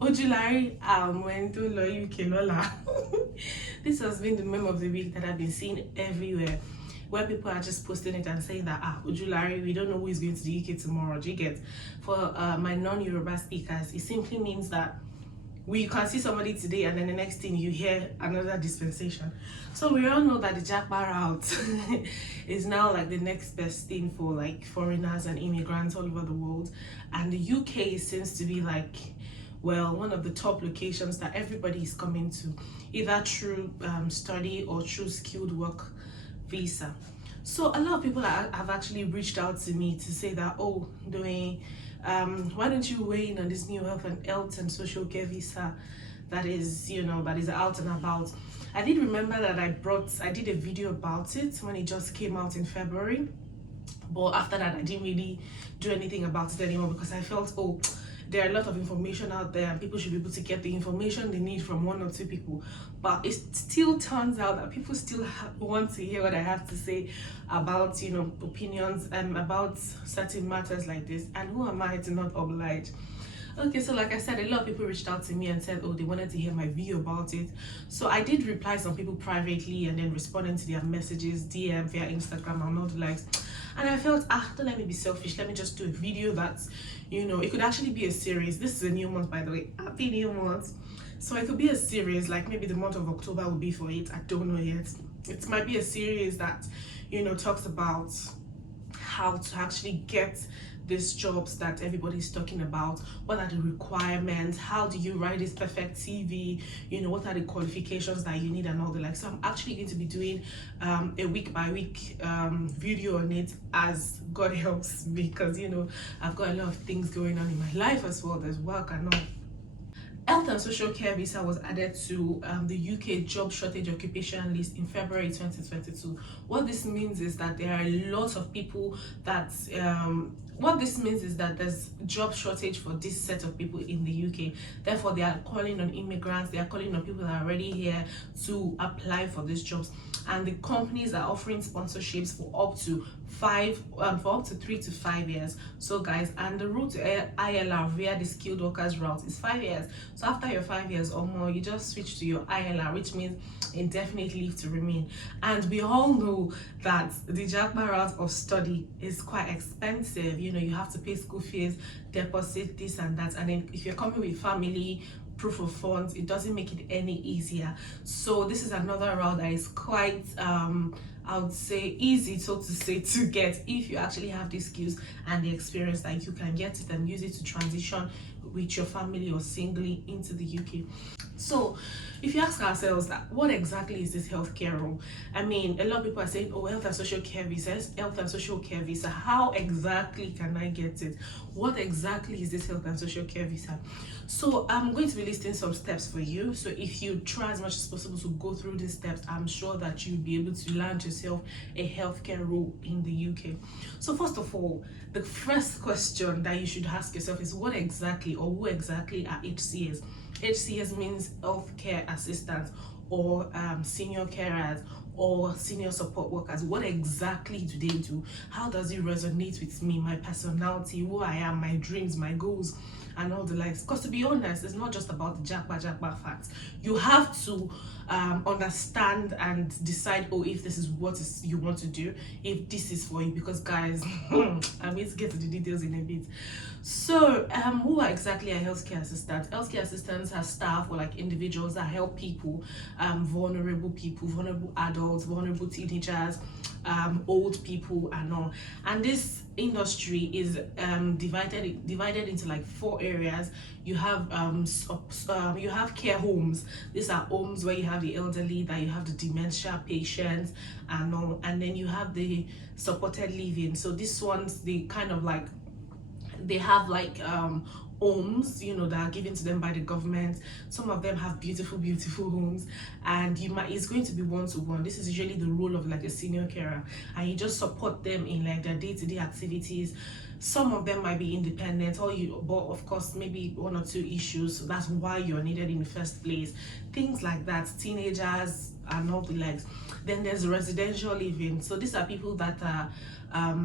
Ojulari went to UK Lola. This has been the meme of the week that I've been seeing everywhere, where people are just posting it and saying that Ojulari, we don't know who is going to the UK tomorrow. Do you get? For my non-Yoruba speakers, it simply means that we can see somebody today and then the next thing you hear another dispensation. So we all know that the Jackpot route is now like the next best thing for like foreigners and immigrants all over the world, and the UK seems to be like, well, one of the top locations that everybody is coming to, either through study or through skilled work visa. So a lot of people have actually reached out to me to say that, oh, doing why don't you weigh in on this new health and social care visa that is, that is out and about. I did remember that I did a video about it when it just came out in February, but after that I didn't really do anything about it anymore because I felt, oh, there are a lot of information out there and people should be able to get the information they need from one or two people. But it still turns out that people still want to hear what I have to say about, opinions about certain matters like this. And who am I to not oblige? Okay, so like I said, a lot of people reached out to me and said, oh, they wanted to hear my view about it. So I did reply some people privately and then responding to their messages, DM via Instagram and all the likes. And I felt, don't let me be selfish. Let me just do a video that's, it could actually be a series. This is a new month, by the way. Happy new month. So it could be a series, like maybe the month of October will be for it. I don't know yet. It might be a series that, talks about how to actually get these jobs that everybody's talking about. What are the requirements? How do you write this perfect CV? What are the qualifications that you need and all the like. So I'm actually going to be doing a week by week video on it as God helps me, because I've got a lot of things going on in my life as well. There's work and all. Health and social care visa was added to the UK job shortage occupation list in February 2022. What this means is that there are a lot of people that what this means is that there's job shortage for this set of people in the UK. Therefore, they are calling on immigrants, they are calling on people that are already here to apply for these jobs. And the companies are offering sponsorships for up to 3 to 5 years. So guys, and the route to ILR via the skilled workers route is 5 years. So after your 5 years or more, you just switch to your ILR, which means indefinite leave to remain. And we all know that the Jackpot route of study is quite expensive. You have to pay school fees, deposit, this and that. And then if you're coming with family, proof of funds, it doesn't make it any easier. So this is another route that is quite I would say easy, so to say, to get if you actually have the skills and the experience that you can get it and use it to transition with your family or singly into the UK. So if you ask ourselves that what exactly is this healthcare role? I mean, a lot of people are saying, oh, health and social care visas, health and social care visa. How exactly can I get it? What exactly is this health and social care visa? So I'm going to be listing some steps for you. So if you try as much as possible to go through these steps, I'm sure that you'll be able to land yourself a healthcare role in the UK. So first of all, the first question that you should ask yourself is what exactly or who exactly are HCAs? HCAs means healthcare assistants or senior carers or senior support workers. What exactly do they do? How does it resonate with me, my personality, who I am, my dreams, my goals, and all the likes? Because to be honest, it's not just about the jackpot facts. You have to understand and decide, oh, if this is what you want to do, if this is for you. Because guys, I'm going to get to the details in a bit. So who are exactly are healthcare assistants? Healthcare assistants are staff or like individuals that help people, vulnerable adults, vulnerable teenagers, old people and all. And this industry is divided into like 4 areas. You have care homes. These are homes where you have the elderly, that you have the dementia patients and all, and then you have the supported living. So this one's the kind of like, they have like homes that are given to them by the government. Some of them have beautiful homes, and it's going to be one-to-one. This is usually the role of like a senior carer, and you just support them in like their day-to-day activities. Some of them might be independent, but of course maybe 1 or 2 issues, so that's why you're needed in the first place. Things like that, teenagers and all the likes. Then there's residential living. So these are people that are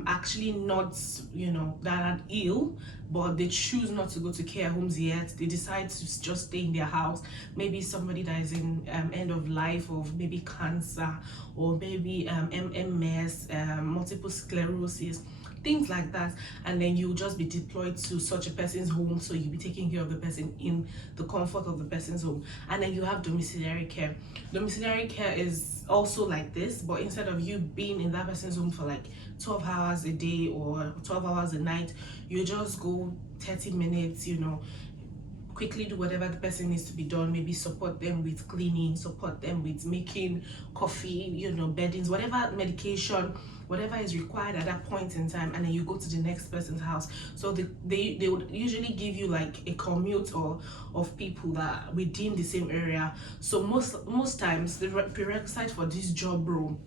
actually not, you know, that are ill, but they choose not to go to care homes yet. They decide to just stay in their house. Maybe somebody that is in end of life, or maybe cancer, or maybe MS, multiple sclerosis, things like that. And then you'll just be deployed to such a person's home, so you'll be taking care of the person in the comfort of the person's home. And then you have domiciliary care. Domiciliary care is also like this, but instead of you being in that person's home for like 12 hours a day or 12 hours a night, you just go 30 minutes, you know, quickly do whatever the person needs to be done, maybe support them with cleaning, support them with making coffee, you know, beddings, whatever medication, whatever is required at that point in time, and then you go to the next person's house. So they would usually give you like a commute or of people that within the same area. So most times the prerequisite for this job role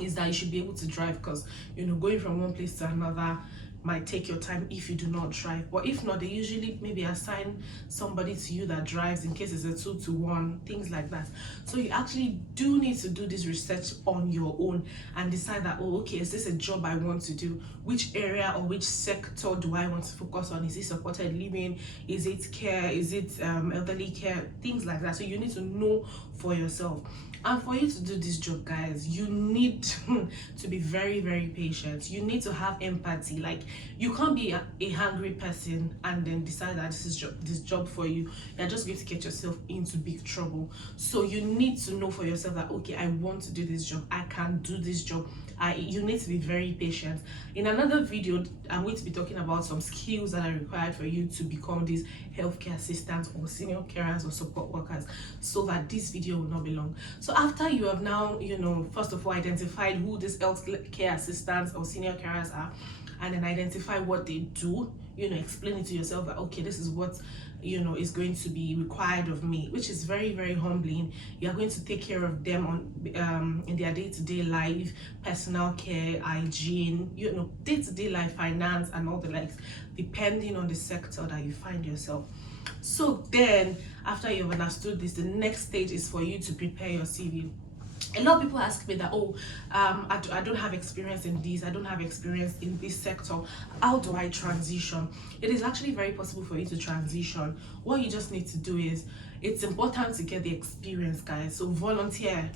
is that you should be able to drive, because, you know, going from one place to another might take your time if you do not drive. But if not, they usually maybe assign somebody to you that drives in case it's a 2-to-1, things like that. So you actually do need to do this research on your own and decide that, oh, okay, is this a job I want to do? Which area or which sector do I want to focus on? Is it supported living? Is it care? Is it elderly care? Things like that. So you need to know for yourself. And for you to do this job, guys, you need to be very, very patient. You need to have empathy. Like, you can't be a hungry person and then decide that this job for you. You're just going to get yourself into big trouble. So you need to know for yourself that, okay, I want to do this job. I can do this job. You need to be very patient. In another video, I'm going to be talking about some skills that are required for you to become these healthcare assistants or senior carers or support workers, so that this video will not be long. So after you have now, you know, first of all, identified who these healthcare assistants or senior carers are, and then identify what they do, you know, explain it to yourself that, okay, this is what, you know, is going to be required of me, which is very, very humbling. You're going to take care of them on in their day-to-day life, personal care, hygiene, you know, day-to-day life, finance, and all the likes, depending on the sector that you find yourself. So then, after you've understood this, the next stage is for you to prepare your CV. A lot of people ask me that, oh, I don't have experience in this, I don't have experience in this sector, how do I transition? It is actually very possible for you to transition. What you just need to do is, it's important to get the experience, guys. So volunteer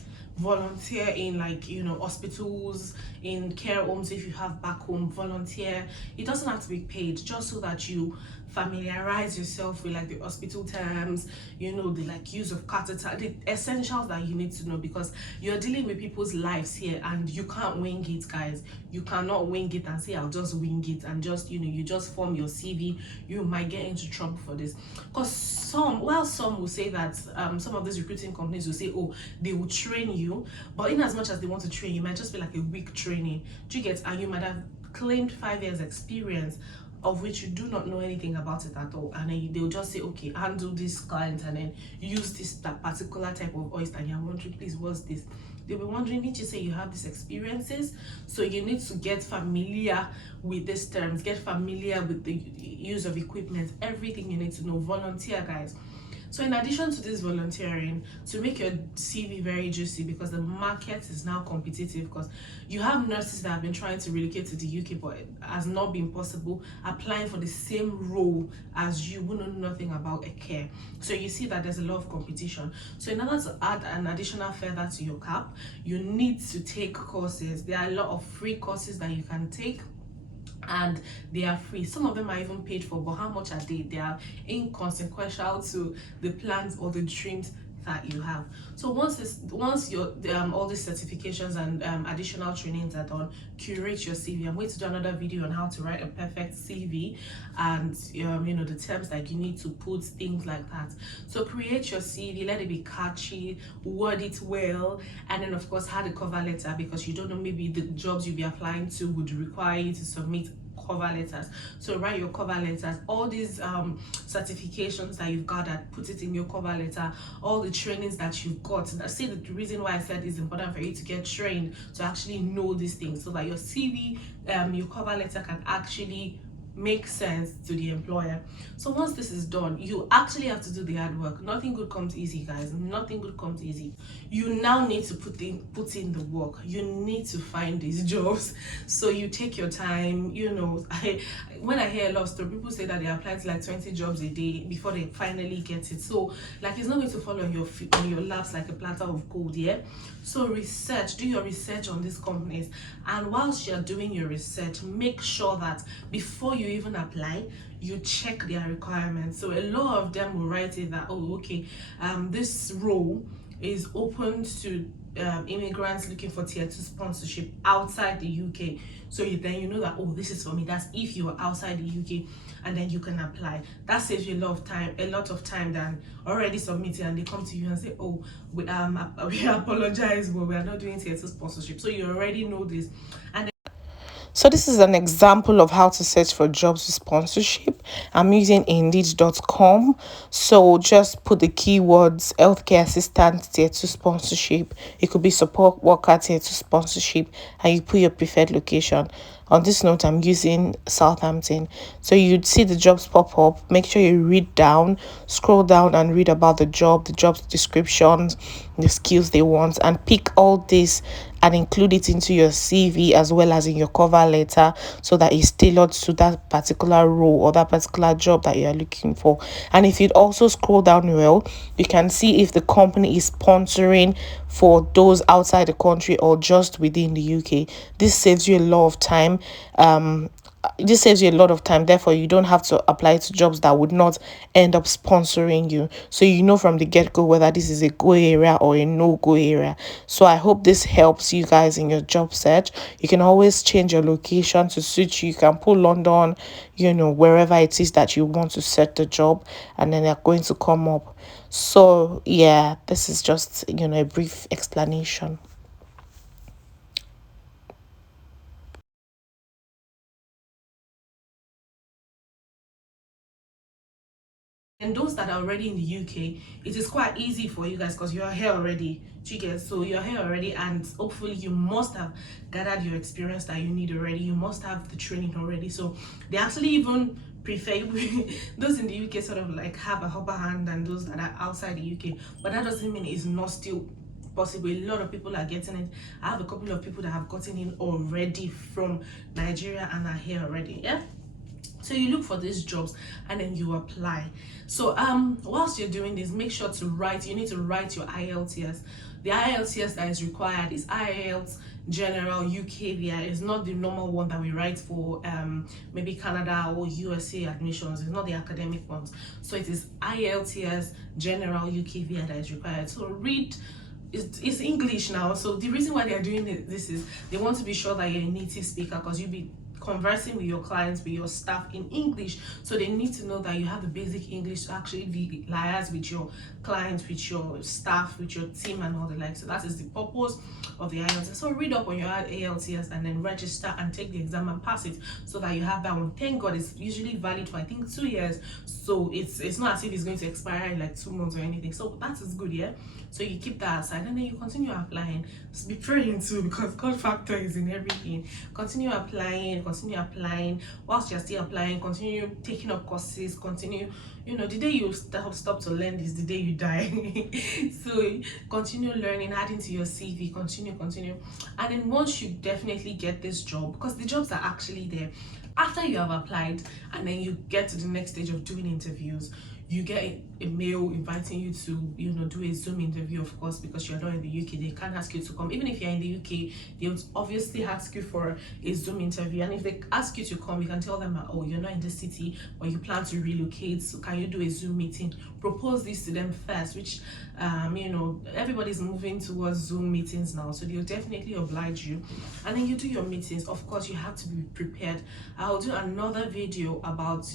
in, like, you know, hospitals, in care homes. If you have back home, volunteer. It doesn't have to be paid, just so that you familiarize yourself with like the hospital terms, you know, the like use of catheter, the essentials that you need to know, because you're dealing with people's lives here, and you can't wing it, guys. You cannot wing it and say, I'll just wing it, and just, you know, you just form your CV. You might get into trouble for this, because some will say that some of these recruiting companies will say, oh, they will train you, but in as much as they want to train you, it might just be like a week training. Do you get? And you might have claimed 5 years experience, of which you do not know anything about it at all, and then they'll just say, okay, handle this client and then use that particular type of oyster, and you're wondering, please, what's this? They'll be wondering, did you say you have these experiences? So you need to get familiar with these terms, get familiar with the use of equipment, everything you need to know. Volunteer, guys. So in addition to this volunteering, to make your CV very juicy, because the market is now competitive, because you have nurses that have been trying to relocate to the UK, but it has not been possible, applying for the same role as you, who know nothing about a care. So you see that there's a lot of competition. So in order to add an additional feather to your cap, you need to take courses. There are a lot of free courses that you can take, and they are free. Some of them are even paid for, but how much are they? They are inconsequential to the plans or the dreams that you have. So once your all these certifications and additional trainings are done, curate your CV. I'm going to do another video on how to write a perfect CV, and you know, the terms that you need to put, things like that. So create your CV, let it be catchy, word it well, and then of course add a cover letter, because you don't know, maybe the jobs you'll be applying to would require you to submit cover letters. So write your cover letters, all these certifications that you've gathered, put it in your cover letter, all the trainings that you've got. And I say the reason why I said it's important for you to get trained, to actually know these things, so that your CV, your cover letter can actually make sense to the employer. So once this is done, you actually have to do the hard work. Nothing good comes easy, guys. Nothing good comes easy. You now need to put in the work. You need to find these jobs. So you take your time. When I hear a lot of stories, people say that they apply to like 20 jobs a day before they finally get it. So like, it's not going to fall on your feet, on your laps like a platter of gold. Yeah. So do your research on these companies, and whilst you're doing your research, make sure that before you even apply, you check their requirements. So a lot of them will write it that, oh, okay, this role is open to immigrants looking for tier 2 sponsorship outside the UK. So then you know that, oh, this is for me. That's if you are outside the UK, and then you can apply. That saves you a lot of time than already submitting and they come to you and say, oh, we apologize, but we are not doing tier 2 sponsorship. So you already know this. And so this is an example of how to search for jobs with sponsorship. I'm using indeed.com. So just put the keywords healthcare assistant tier 2 sponsorship. It could be support worker tier 2 sponsorship, and you put your preferred location. On this note, I'm using Southampton. So you'd see the jobs pop up. Make sure you read down, scroll down and read about the job descriptions, the skills they want, and pick all this and include it into your CV as well as in your cover letter, so that it's tailored to that particular role or that particular job that you are looking for. And if you'd also scroll down well, you can see if the company is sponsoring for those outside the country or just within the UK. This saves you a lot of time. Therefore you don't have to apply to jobs that would not end up sponsoring you, so you know from the get-go whether this is a go area or a no-go area. So I hope this helps you guys in your job search. You can always change your location to suit you. You can put London, wherever it is that you want to set the job, and then they're going to come up. So yeah, this is just a brief explanation. And those that are already in the UK, it is quite easy for you guys because you're here already. Do you get? So you're here already, and hopefully you must have gathered your experience that you need already. You must have the training already. So they actually even prefer those in the UK sort of like have a upper hand than those that are outside the UK. But that doesn't mean it's not still possible. A lot of people are getting it. I have a couple of people that have gotten in already from Nigeria and are here already. Yeah. So you look for these jobs and then you apply. So whilst you're doing this, make sure to you need to write your IELTS. The IELTS that is required is IELTS General UKVI. It's not the normal one that we write for maybe Canada or USA admissions. It's not the academic ones. So it is IELTS General UKVI that is required. So read. It's English now, so the reason why they are doing this is they want to be sure that you're a native speaker, because you'll be conversing with your clients, with your staff in English. So they need to know that you have the basic English to actually be liars with your clients, with your staff, with your team and all the like. So that is the purpose of the IELTS. So read up on your IELTS and then register and take the exam and pass it, so that you have that one. Thank God it's usually valid for I think 2 years. So it's not as if it's going to expire in like 2 months or anything. So that is good, yeah. So you keep that aside and then you continue applying. Just be praying too, because God factor is in everything. Continue applying. Whilst you're still applying, continue taking up courses. Continue, the day you stop to learn is the day you die. So continue learning, adding to your CV. Continue, and then once you definitely get this job, because the jobs are actually there, after you have applied and then you get to the next stage of doing interviews, you get a mail inviting you to do a Zoom interview, of course, because you're not in the UK. They can't ask you to come. Even if you're in the UK, they would obviously ask you for a Zoom interview. And if they ask you to come, you can tell them, oh, you're not in the city or you plan to relocate, so can you do a Zoom meeting? Propose this to them first, which everybody's moving towards Zoom meetings now, so they'll definitely oblige you. And then you do your meetings. Of course, you have to be prepared. I'll do another video about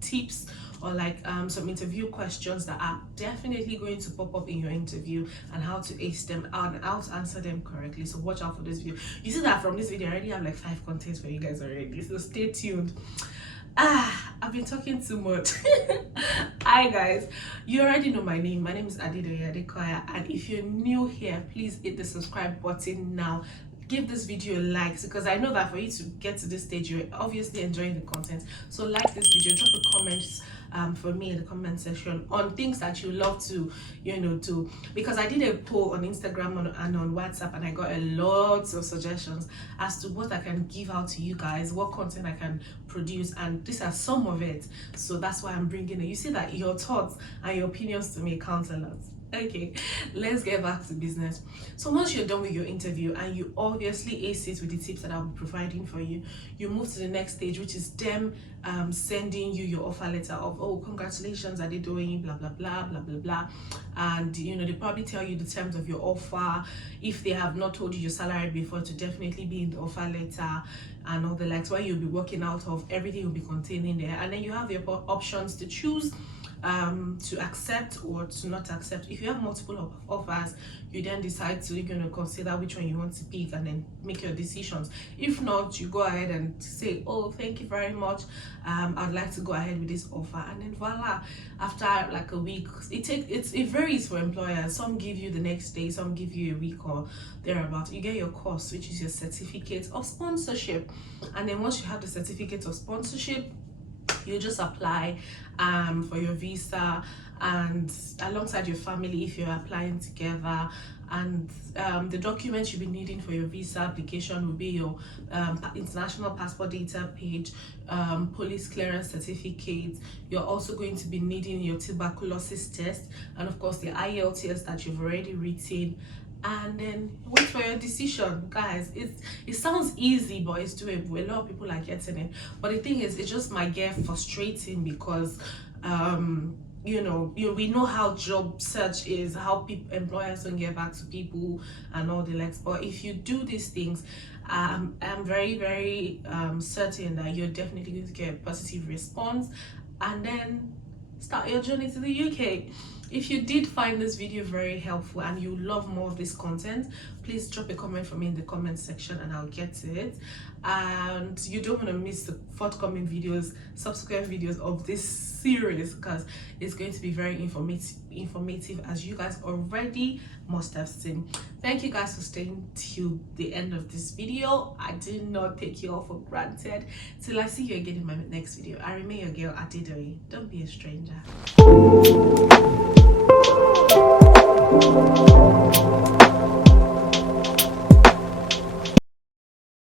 tips or like some interview questions that are definitely going to pop up in your interview, and how to ace them out and how to answer them correctly. So watch out for this video. You see that from this video I already have like 5 contents for you guys already, so stay tuned. I've been talking too much. Hi guys, you already know my name. My name is Adedoye Adekoya, and if you're new here, please hit the subscribe button now. give this video a like, because I know that for you to get to this stage, you're obviously enjoying the content. So like this video, drop a comment for me in the comment section on things that you love to, to, because I did a poll on Instagram and on WhatsApp, and I got a lot of suggestions as to what I can give out to you guys, what content I can produce, and these are some of it. So that's why I'm bringing it. You see that your thoughts and your opinions to me count a lot. Okay, let's get back to business. So once you're done with your interview and you obviously ace it with the tips that I'll be providing for you, you move to the next stage, which is them sending you your offer letter of, oh, congratulations, are they doing blah blah blah blah blah blah, and they probably tell you the terms of your offer. If they have not told you your salary before, to definitely be in the offer letter and all the likes, where you'll be working out of, everything will be contained in there, and then you have your options to choose to accept or to not accept. If you have multiple offers, you then decide to consider which one you want to pick and then make your decisions. If not, you go ahead and say, oh, thank you very much, I'd like to go ahead with this offer, and then voila, after like a week, it varies for employers. Some give you the next day, some give you a week or thereabout. You get your course, which is your certificate of sponsorship, and then once you have the certificate of sponsorship, you just apply for your visa, and alongside your family if you're applying together. And the documents you'll be needing for your visa application will be your international passport data page, police clearance certificate. You're also going to be needing your tuberculosis test, and of course the IELTS that you've already written. And then wait for your decision, guys. It sounds easy, but it's doable. A lot of people are getting it, but the thing is, it just might get frustrating because we know how job search is, how employers don't get back to people and all the likes. But if you do these things, I'm very, very certain that you're definitely going to get a positive response, and then start your journey to the UK. If you did find this video very helpful and you love more of this content, please drop a comment for me in the comment section and I'll get to it. And you don't want to miss the forthcoming videos, subsequent videos of this series, because it's going to be very informative, as you guys already must have seen. Thank you guys for staying till the end of this video. I did not take you all for granted. Till I see you again in my next video, I remain your girl Adedoye. Don't be a stranger.